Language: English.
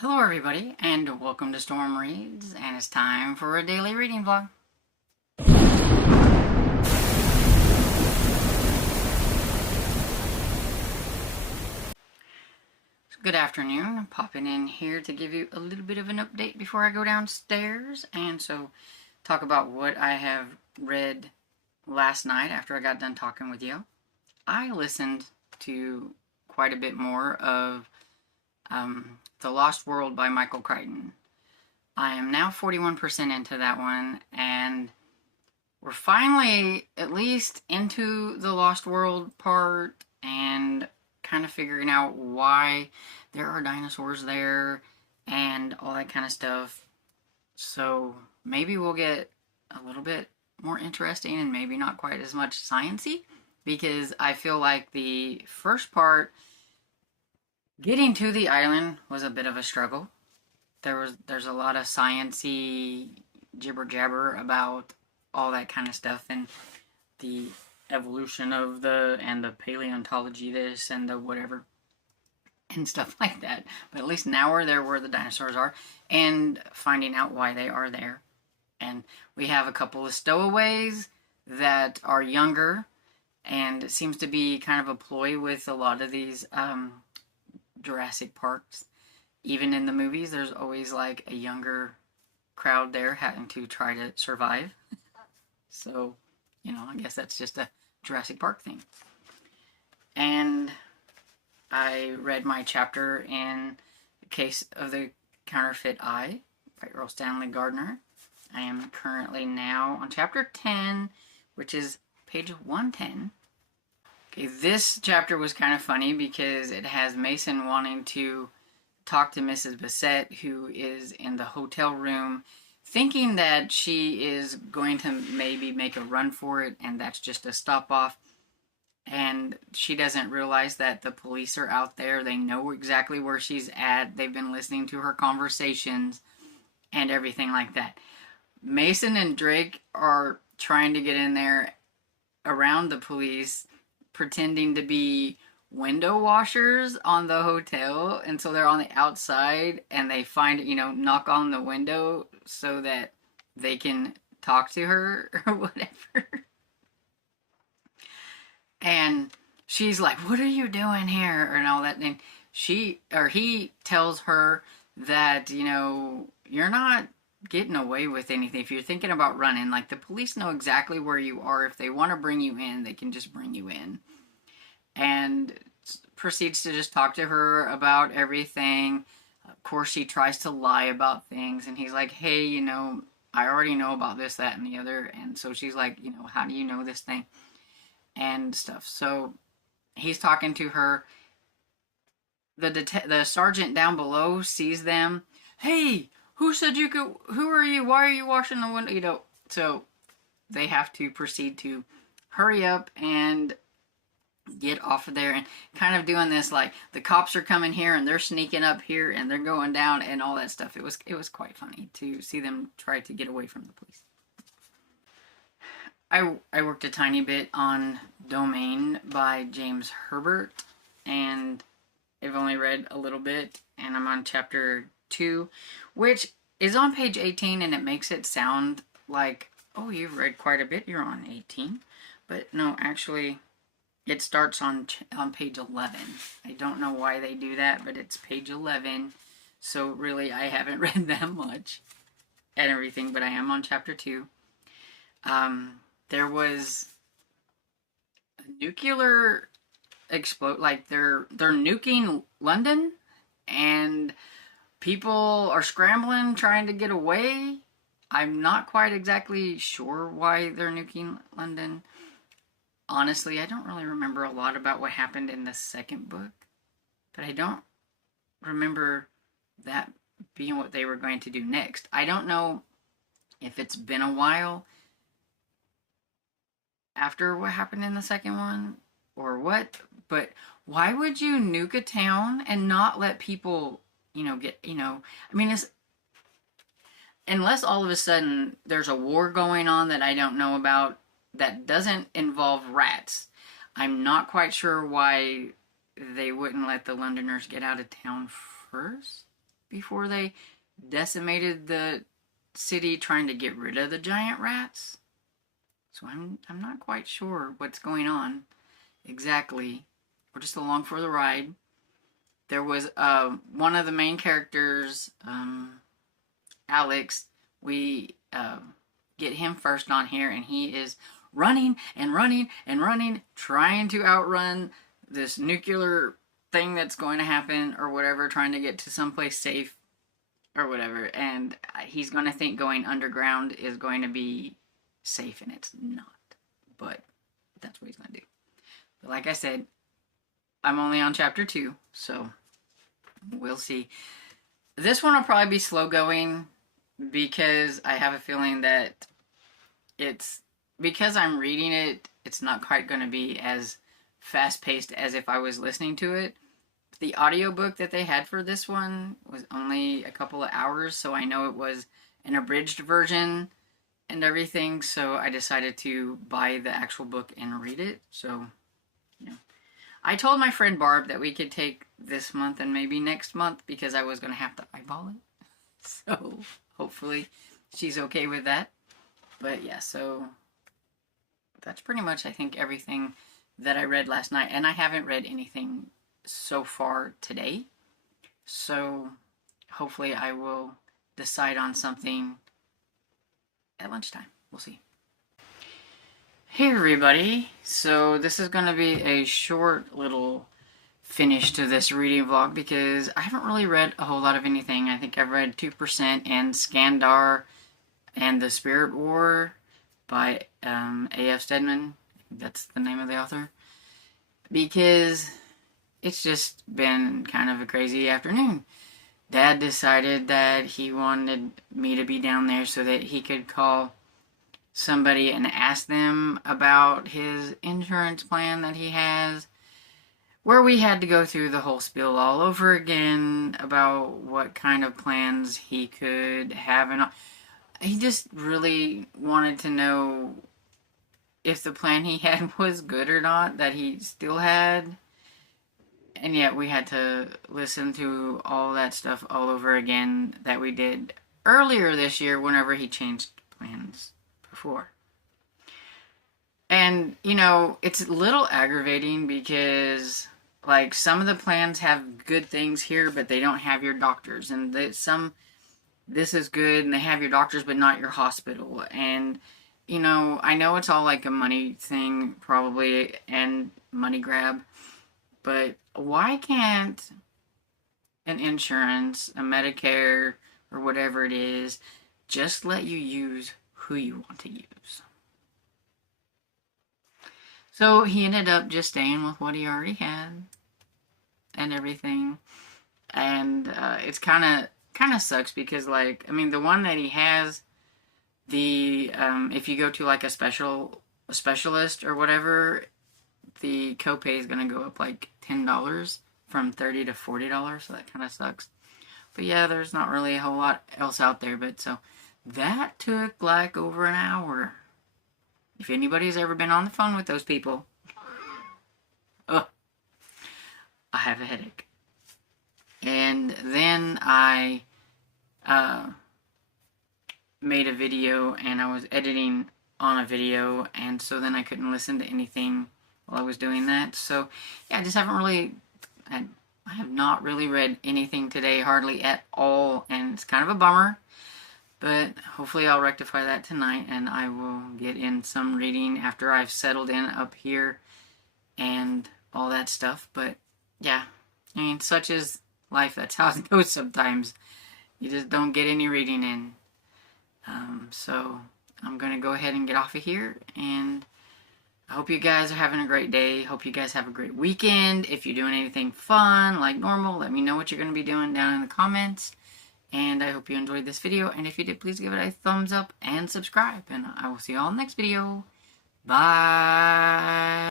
Hello everybody, and welcome to Storm Reads, and it's time for a daily reading vlog. Good afternoon. I'm popping in here to give you a little bit of an update before I go downstairs, and so talk about what I have read last night after I got done talking with you. I listened to quite a bit more of The Lost World by Michael Crichton. I am now 41% into that one, and we're finally at least into the Lost World part and kind of figuring out why there are dinosaurs there and all that kind of stuff. So maybe we'll get a little bit more interesting and maybe not quite as much sciencey, because I feel like the first part, getting to the island, was a bit of a struggle. There's a lot of sciencey jibber jabber about all that kind of stuff and the evolution of the paleontology this and the whatever and stuff like that. But at least now we're there where the dinosaurs are and finding out why they are there. And we have a couple of stowaways that are younger, and it seems to be kind of a ploy with a lot of these Jurassic Parks. Even in the movies, there's always like a younger crowd there having to try to survive. So, I guess that's just a Jurassic Park thing. And I read my chapter in The Case of the Counterfeit Eye by Earl Stanley Gardner. I am currently now on chapter 10, which is page 110. Okay, this chapter was kind of funny because it has Mason wanting to talk to Mrs. Bassett, who is in the hotel room, thinking that she is going to maybe make a run for it, and that's just a stop-off. And she doesn't realize that the police are out there. They know exactly where she's at. They've been listening to her conversations and everything like that. Mason and Drake are trying to get in there around the police, pretending to be window washers on the hotel, and so they're on the outside and they find, knock on the window so that they can talk to her or whatever. And she's like, "What are you doing here?" and all that. And he tells her that, you're not getting away with anything. If you're thinking about running, like, the police know exactly where you are. If they want to bring you in, they can just bring you in. And proceeds to just talk to her about everything. Of course, she tries to lie about things, and he's like, "Hey, I already know about this, that, and the other." And so she's like, "How do you know this thing?" and stuff. So he's talking to her. The sergeant down below sees them. "Hey, who said you could? Who are you? Why are you washing the window?" So they have to proceed to hurry up and get off of there, and kind of doing this like the cops are coming here and they're sneaking up here and they're going down and all that stuff. It was quite funny to see them try to get away from the police. I worked a tiny bit on Domain by James Herbert, and I've only read a little bit, and I'm on chapter 2, which is on page 18, and it makes it sound like, oh, you've read quite a bit, you're on 18. But no, actually, it starts on page 11. I don't know why they do that, but it's page 11. So really, I haven't read that much and everything, but I am on chapter 2. There was a nuclear explode, like they're nuking London, and people are scrambling, trying to get away. I'm not quite exactly sure why they're nuking London. Honestly, I don't really remember a lot about what happened in the second book, but I don't remember that being what they were going to do next. I don't know if it's been a while after what happened in the second one or what, but why would you nuke a town and not let people, get, I mean, unless all of a sudden there's a war going on that I don't know about that doesn't involve rats. I'm not quite sure why they wouldn't let the Londoners get out of town first. before they decimated the city trying to get rid of the giant rats. So I'm not quite sure what's going on exactly. We're just along for the ride. There was one of the main characters, Alex. We get him first on here, and he is running and running and running, trying to outrun this nuclear thing that's going to happen or whatever, trying to get to someplace safe or whatever. And he's going to think going underground is going to be safe, and it's not. But that's what he's going to do. But like I said, I'm only on chapter 2, so we'll see. This one will probably be slow going because I have a feeling that because I'm reading it, it's not quite going to be as fast-paced as if I was listening to it. The audiobook that they had for this one was only a couple of hours, so I know it was an abridged version and everything, so I decided to buy the actual book and read it. So, yeah. I told my friend Barb that we could take this month and maybe next month because I was going to have to eyeball it. So, hopefully she's okay with that. But yeah, so that's pretty much, I think, everything that I read last night. And I haven't read anything so far today. So, hopefully I will decide on something at lunchtime. We'll see. Hey everybody, so this is going to be a short little finish to this reading vlog because I haven't really read a whole lot of anything. I think I've read 2% and Skandar and The Spirit War by A.F. Stedman. That's the name of the author. Because it's just been kind of a crazy afternoon. Dad decided that he wanted me to be down there so that he could call somebody and ask them about his insurance plan that he has, where we had to go through the whole spiel all over again about what kind of plans he could have, and he just really wanted to know if the plan he had was good or not, that he still had. And yet we had to listen to all that stuff all over again that we did earlier this year whenever he changed plans before. And, you know, it's a little aggravating because, like, some of the plans have good things here, but they don't have your doctors. And this is good, and they have your doctors, but not your hospital. And, you know, I know it's all like a money thing, probably, and money grab. But why can't an insurance, a Medicare, or whatever it is, just let you use who you want to use? So he ended up just staying with what he already had and everything. And it's kind of sucks because, like, I mean, the one that he has, if you go to like a specialist or whatever, the copay is going to go up like $10 from $30 to $40, so that kind of sucks. But yeah, there's not really a whole lot else out there, but so that took like over an hour. If anybody's ever been on the phone with those people, oh, I have a headache. And then I made a video, and I was editing on a video, and so then I couldn't listen to anything while I was doing that. So yeah, I just haven't really, I have not really read anything today, hardly at all, and it's kind of a bummer. But hopefully I'll rectify that tonight, and I will get in some reading after I've settled in up here and all that stuff. But yeah, I mean, such is life. That's how it goes sometimes. You just don't get any reading in. So I'm going to go ahead and get off of here, and I hope you guys are having a great day. Hope you guys have a great weekend. If you're doing anything fun like normal, let me know what you're going to be doing down in the comments. And I hope you enjoyed this video. And if you did, please give it a thumbs up and subscribe. And I will see you all in the next video. Bye.